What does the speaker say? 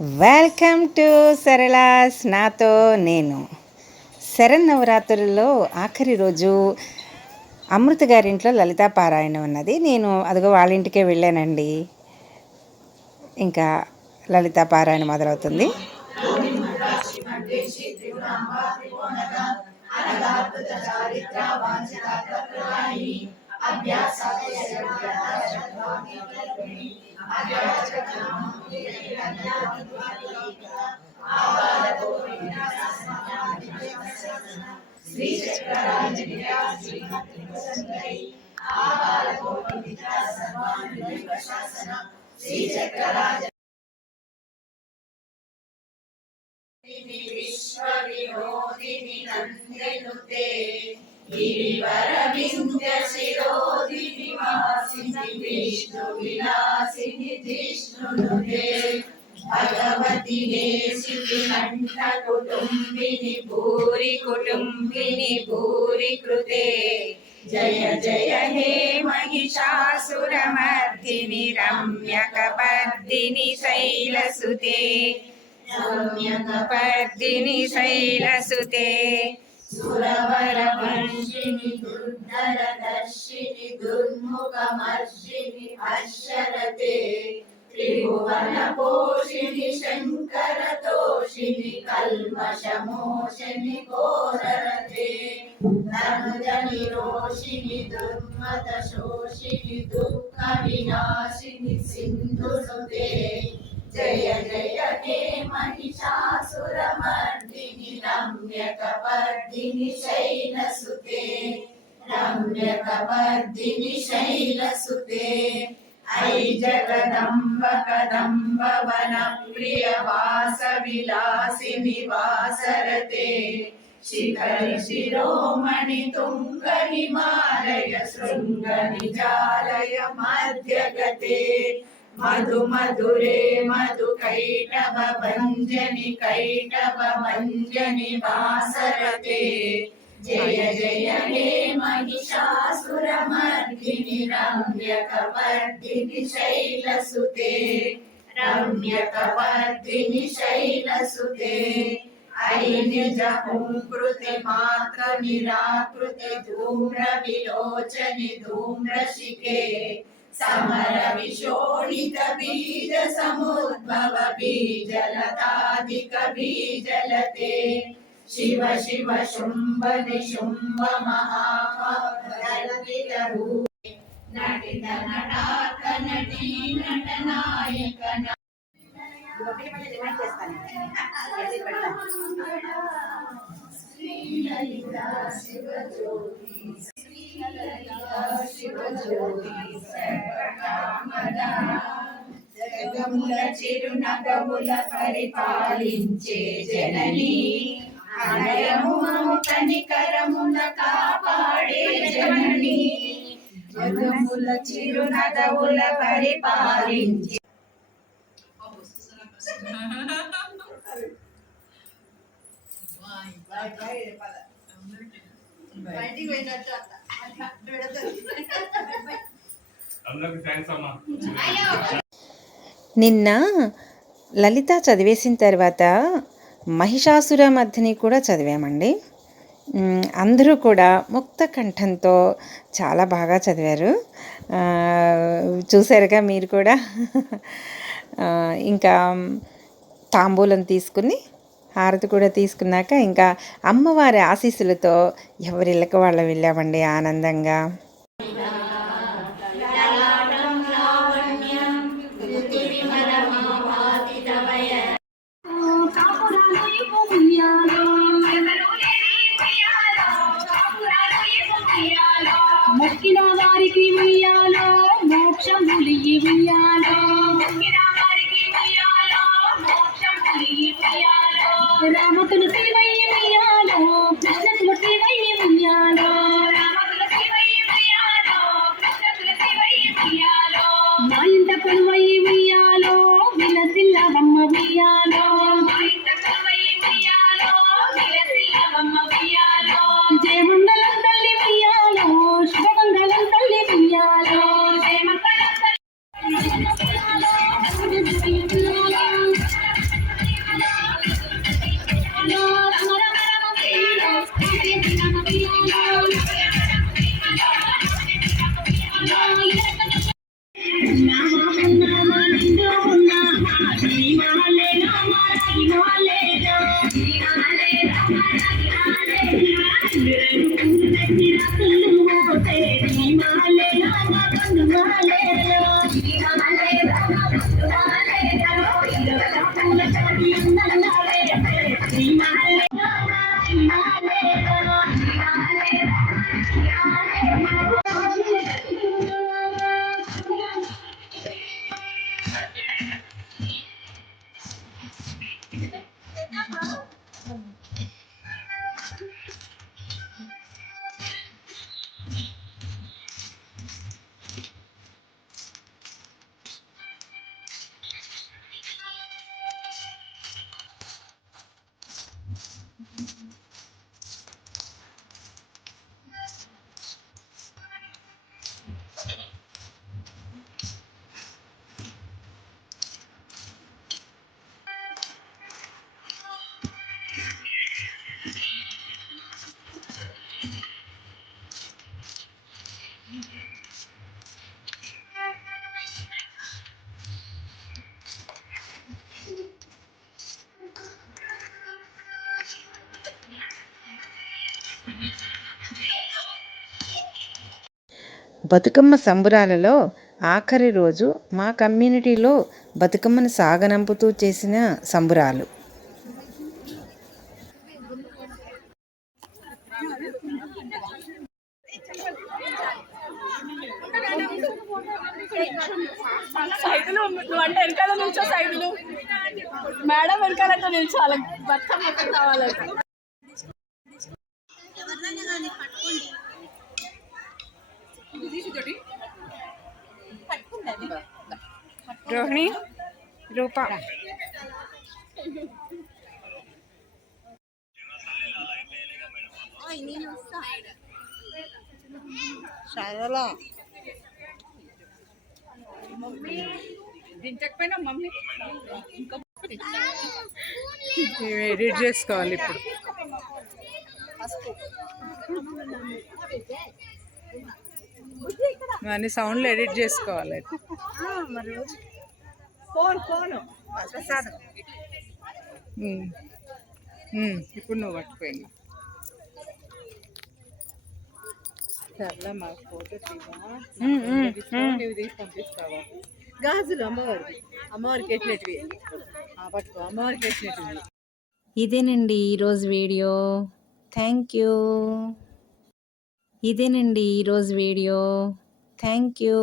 Welcome to సరళాస్ నాతో నేను. శరన్నవరాత్రుల్లో ఆఖరి రోజు అమృత గారింట్లో లలితా పారాయణం ఉన్నది. నేను అదిగో వాళ్ళ ఇంటికే వెళ్ళానండి. ఇంకా లలితా పారాయణం మొదలవుతుంది. విశ్వవినోదిని నందనుతే గిరివరవింద్య శిరోదిని వాసిని విష్ణు విలాసిని జిష్ణునుతే భగవతి దేశికి కంఠ కుటుంబిని భూరి కుటుంబిని భూరి కృతే జయ జయ హే మహిషాసురమర్దిని రమ్యకపర్దిని శైలసుతే రమ్యకపర్దిని శైలసుతే సురవరవర్షిణి దుర్ధరదర్శిని దుర్ముఖమర్షిణి అక్షరతే త్రిభువన పోషిణి శంకరతోషిణి కల్మషమోషిణి ఘోరరతే నరుజని రోషిణి దుర్మత శోషిణి దుఃఖ వినాశిని సింధుసుతే జయ జయ హే మహిషాసురమర్దిని రమ్యకపర్దిని శైలసుతే రమ్యకపర్దిని శైలసుతే ఐ జగదంబ కదంబ వన ప్రియ వాస విలాసిని వాసరతే శిఖరి శిరోమణి తుంగ హిమాలయ శృంగ నిజాలయ మధ్యగతే మధు మధురే మధు కైటవ భంజని కైటవ భంజని వాసరతే జయ జయ హే మహిషాసురమర్దిని రమ్యకపర్దిని శైలసుతే రమ్యకపర్దిని శైలసుతే ఐ నిజ హుంకృతి మాత్ర నిరాకృతి ధూమ్ర విలోచని ధూమ్రశిఖే సమర విశోణిత బీజ సముద్భవ బీజలతాదిక బీజలతే శివ శివ శుంభ నిశుంభ మహాభరవిత రూపే నటిత నటాక నటీ నటనాయక శ్రీలలితా శివజ్యోతి శివజ్యోతి సర్వకామదా జగముల చిరునగముల పరిపాలించే జనని అనయము కనికరమున కాపాడే జనని జగముల చిరునగముల పరిపాలించే నిన్న లలిత చదివేసిన తర్వాత మహిషాసుర మర్దిని కూడా చదివామండి. అందరూ కూడా ముక్త కంఠంతో చాలా బాగా చదివారు. చూసారుగా మీరు కూడా. ఇంకా తాంబూలం తీసుకుని హారతి కూడా తీసుకున్నాక ఇంకా అమ్మవారి ఆశీస్సులతో ఎవరిళ్ళకి వాళ్ళ వెళ్ళామండి ఆనందంగా. మొక్కిన వారికి ఉయ్యాలో మోక్షములిగి ఉయ్యాలో రామ తులసి వై ఉయ్యాలో కృష్ణ తులసి వై ఉయ్యాలో రామ తులసి వై హిమాలయ రామ హిమాలయ రామ హిమాలయ రామ హిమాలయ హిమాలయ రామ హిమాలయ బతుకమ్మ సంబురాలలో ఆఖరి రోజు మా కమ్యూనిటీలో బతుకమ్మను సాగనంపుతూ చేసిన సంబురాలు. సైదులు నువ్వు అంటే వెనకాల నిల్చో, సైదులు మేడం వెనకాలంటే నిల్చోవాలి, బతుకమ్మ కావాలంటే. రోహిణి రూప దించకపోయినా మమ్మీ ఎడిట్ చేసుకోవాలి ఇప్పుడు. అన్ని సౌండ్లు ఎడిట్ చేసుకోవాలి. ఇప్పుడు నువ్వు పట్టుకోండి. సర్లే మా ఫోటో తీసి పంపిస్తావా? గాజులు అమ్మవారికి ఎట్లెట్వి పట్టుకో, అమ్మవారికి ఎట్లెట్వి. ఇదేనండి ఈరోజు వీడియో. Thank you. ఇదేనండి ఈరోజు వీడియో. Thank you.